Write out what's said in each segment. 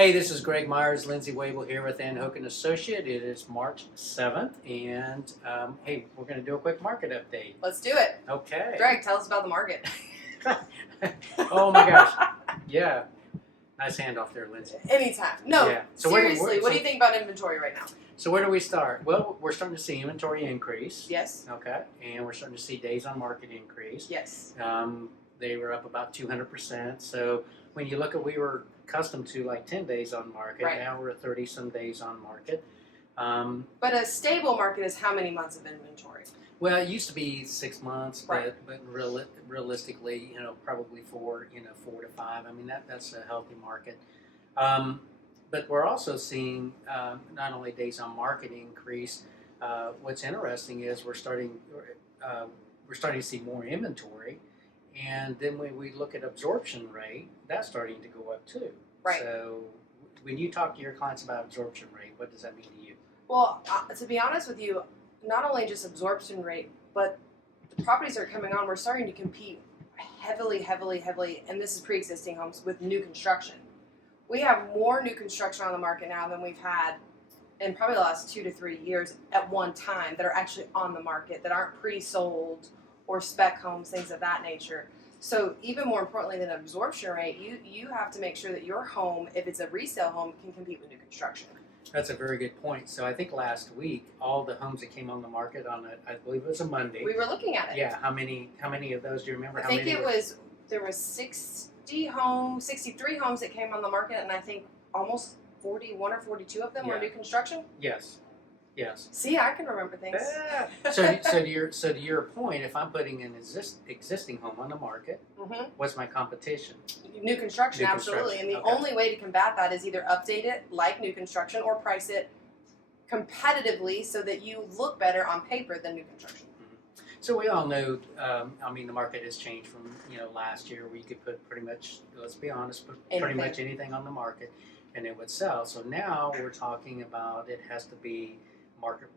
Hey, this is Greg Myers, Lindsey Waibl here with Hoke and Associate. It is March 7th, and hey, we're going to do a quick market update. Let's do it. Okay. Greg, tell us about the market. Oh my gosh. Yeah. Nice handoff there, Lindsey. Anytime. No, Yeah. So seriously, what do you think about inventory right now? So where do we start? Well, we're starting to see inventory increase. Yes. Okay. And we're starting to see days on market increase. Yes. They were up about 200%. So when you look at, we were accustomed to like 10 days on market. Right. Now we're at 30 some days on market. But a stable market is how many months of inventory? Well, it used to be 6 months, Right. but realistically, probably 4 to 5. I mean, that's a healthy market. But we're also seeing not only days on market increase. What's interesting is we're starting to see more inventory, and then when we look at absorption rate, that's starting to go up too. Right. So when you talk to your clients about absorption rate, what does that mean to you? Well, to be honest with you, not only just absorption rate, but the properties that are coming on, we're starting to compete heavily, and this is pre-existing homes, with new construction. We have more new construction on the market now than we've had in probably the last 2 to 3 years at one time that are actually on the market, that aren't pre-sold or spec homes, things of that nature. So even more importantly than absorption rate, you have to make sure that your home, if it's a resale home, can compete with new construction. That's a very good point. So I think last week, all the homes that came on the market on I believe it was a Monday. We were looking at it. Yeah. How many of those do you remember? I think there was 63 homes that came on the market, and I think almost 41 or 42 of them were new construction. Yes. See, I can remember things. So to your point, if I'm putting an existing home on the market, what's my competition? New construction, absolutely. And the only way to combat that is either update it like new construction or price it competitively so that you look better on paper than new construction. So we all know, the market has changed from last year where you could put pretty much, let's be honest, pretty much anything on the market and it would sell. So now we're talking about it has to be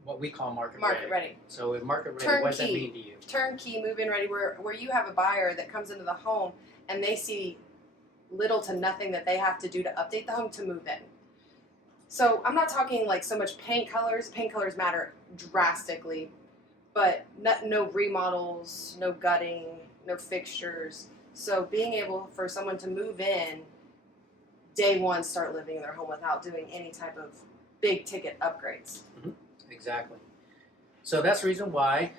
what we call market ready. So with market ready, Turnkey. what does that mean to you? Turnkey, move-in ready, where you have a buyer that comes into the home and they see little to nothing that they have to do to update the home to move in. So I'm not talking like so much paint colors. Paint colors matter drastically, but no remodels, no gutting, no fixtures. So being able for someone to move in day one, start living in their home without doing any type of big ticket upgrades. Exactly. So that's the reason why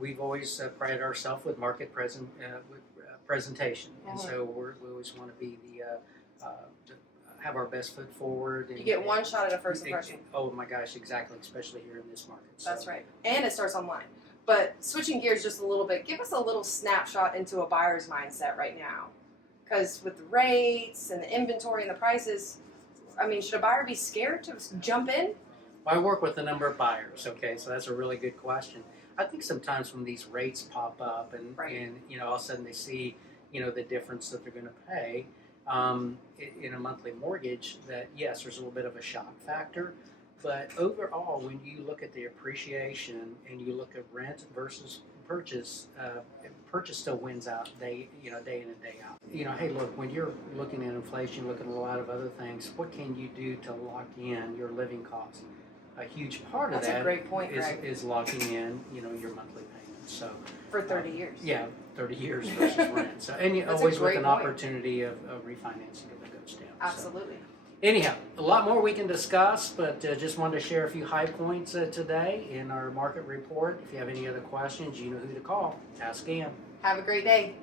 we've always prided ourselves with market presentation, and so we always want to be have our best foot forward. And, you get one shot at a first impression. Oh my gosh, exactly, especially here in this market. So. That's right, and it starts online. But switching gears just a little bit, give us a little snapshot into a buyer's mindset right now, because with the rates and the inventory and the prices, I mean, should a buyer be scared to jump in? I work with a number of buyers, okay, so that's a really good question. I think sometimes when these rates pop up and all of a sudden they see, the difference that they're going to pay in a monthly mortgage, that yes, there's a little bit of a shock factor. But overall, when you look at the appreciation and you look at rent versus purchase, purchase still wins out day in and day out. Hey, look, when you're looking at inflation, looking at a lot of other things, what can you do to lock in your living costs? A huge part of that a great point, is locking in, your monthly payments. So for 30 years. Yeah, 30 years versus rent. So and always with an opportunity of refinancing if it goes down. Absolutely. So, anyhow, a lot more we can discuss, but just wanted to share a few high points today in our market report. If you have any other questions, you know who to call. Ask Ann. Have a great day.